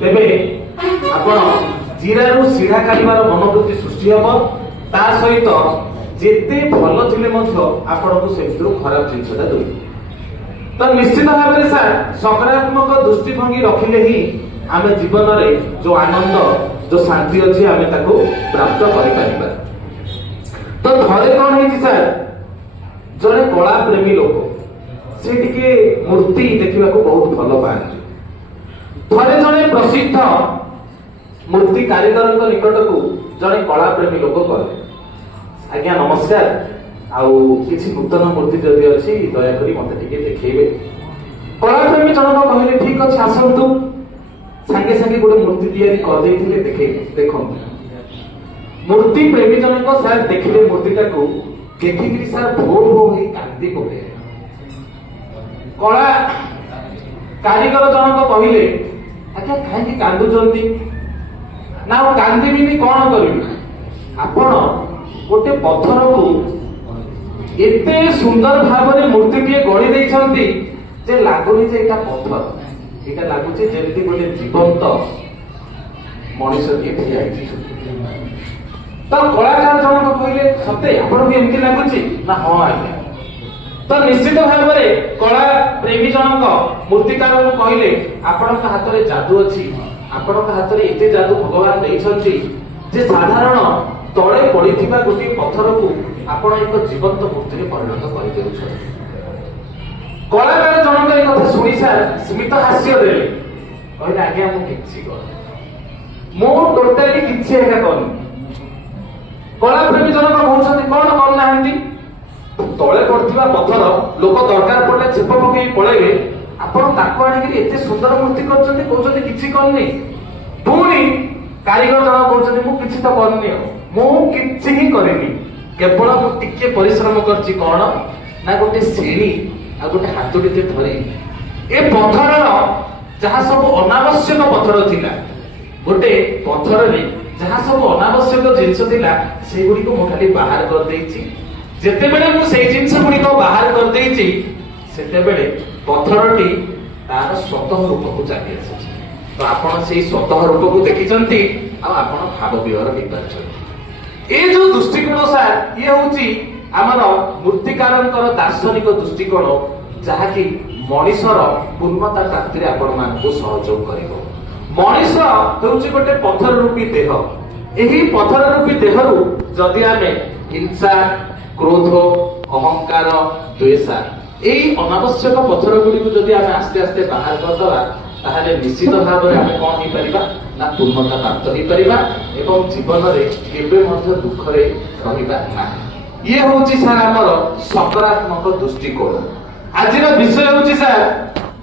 तेबे आपण जीरारू सीढ़ा काढ़िबार मनोवृत्ति सृष्टि हम ता सहित जेते भल थिले मध्य आपनको सेथिरु खराब जिनसटा दूर। तो निश्चित भाव में सर सकारात्मक दृष्टिभंगी रखिले ही आम जीवन में जो आनंद जो शांति अच्छी आम प्राप्त कर। तो थे कौन है सर जड़े कला प्रेमी लोक से टिके मूर्ति देखा बहुत भल पाते। थे जड़े प्रसिद्ध मूर्ति कारीगर निकट को जड़े कला प्रेमी लोक गले आज्ञा नमस्कार आउ किसी नूतन मूर्ति जदि अच्छी दयाकोरी मत देखेबे। कलाप्रेमी जनक कहले ठीक अच्छे आसतु सांगे सांगे गोटे मूर्ति तैयारी कर देथिले देखो मूर्ति प्रेमी जनक सर देखिले मूर्तिटा को देखिक सर भो भो ही कांदी पड़े। कला कारीगर जनक कहले आज्ञा कहीं कांदुचंती ना कांदी कौन करिबे आपण गोटे पत्थर को एते सुंदर भाव में मूर्ति टे गढ़ी देइछंती जे लागुनी जे एटा पत्थर एटा लागुचे जेमति गोटे जीवंत मनुष्य टे ठिया आइछि। तो कलाकार जनक कहले सते आपण भी एमति लागुची ना हां आज्ञा। तो निश्चित भाव में कला प्रेमी जनक मूर्तिकार को कहले आपण हाथ में जादू अछि आपण हाथ में एते जादू भगवान देइछंती जे साधारण तले पड़ी गोटे पत्थर को आपण एक जीवंत मूर्ति परिणत कर। कलाकार जनक एक कथा शुणी सार स्मित हास्य देले कहले आज्ञा मु टोटाली किछि एका करनी। कलाप्रेमी जनक कहउछन्ति कोन करनाहंती तले पड़थिबा पत्थर लोक दरकार पड़े छेप पकई पळेबे आपण ताको आनी एते सुंदर मूर्ति करछन्ति कहउछन्ति किछि करनी। पुणी कारीगर जनक कहउछन्ति मु किछि त करनी मु किछि ही करेनी केवल मु टिके परिश्रम करछि कोन ना गोटे श्रेणी आ गोटे हातुड़ी ते धरे ए पत्थर जहाँ सब अनावश्यक पत्थर थिला गोटे पत्थर रे जहाँ सब अनावश्यक जिंस थिला से गुडी को मु खाली बाहर कर देछि। जेते बेले मु सेई जिंस गुडी को बाहर कर देछि सेते बेले पत्थरटी तार स्वतः रूप को चाली आछि। तो आपण सेई स्वतः रूप को देखिचंती आ आपण भाव विहर होई पारछंती। ए जो दृष्टिकोण सार ये होची आमर मूर्तिकारंकर दार्शनिक दृष्टिकोण जहाँकि मनीषर पूर्णता प्राप्ति आपण मानकु सहयोग करिवो। मनीष होची गोटे पत्थर रूपी देह एही पत्थर रूपी देहरु जदि आमे हिंसा क्रोध अहंकार द्वेषा एही अनावश्यक पत्थर गुडी को जदि आमे आस्ते आस्ते बाहर करदवा ताहले निश्चित भाव में आमे कोन ही परिबा ना पूर्णता प्राप्त ही परिबा एवं जीवन रे केबे मध्य दुख रे रहिबा ना। ये होची सर हमर सकारात्मक दृष्टिकोण। आजिर विषय होची सर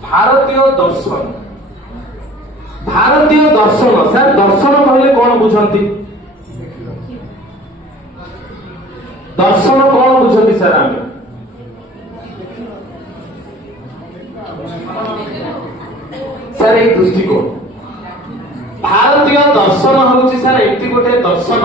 भारतीय दर्शन। भारतीय दर्शन सर दर्शन कहले कोन बुझंती दर्शन कोन बुझंती सर आमे सर एक दृष्टिकोण। भारतीय दर्शन होची सर एमती गोटे दर्शन